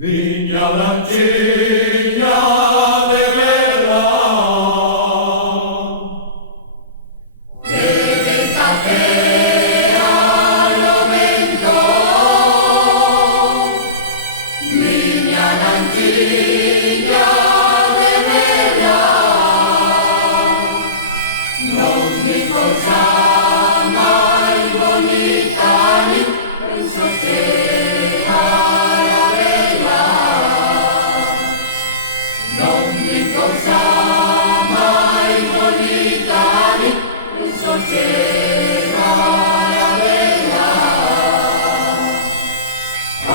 Viña Blanquilla de Vera, desde Capea lo vento, Viña Blanquilla de Vera, non mi cosa mai bonita ni penso sea la bella, non mi cosa mai bonita ni penso sea la bella.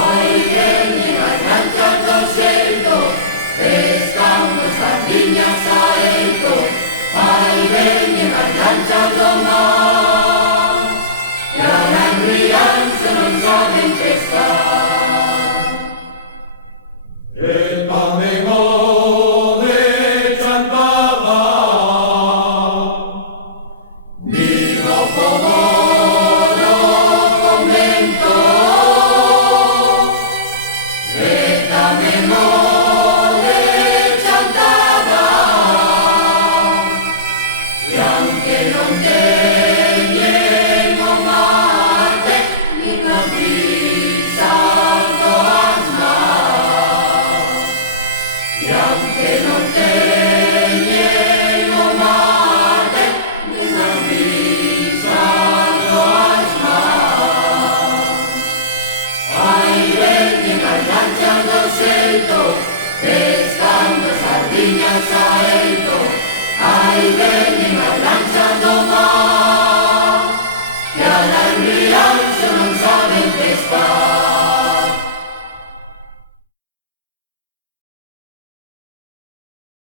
Ai vieni arrancando sento, pescando sardinas a elto, ai vieni arrancando mar, e alla crianza non saben pescar. el pamego de Chantada, Vivo como lo comento, rétamelo de Chantada, e aunque non teñen o mate, ni cabrizando as mans, e aunque non teñen o mate, ni cabrizando as mans. Ai veñen arranchando o xeito, pescando sardiñas a elto, ai veñen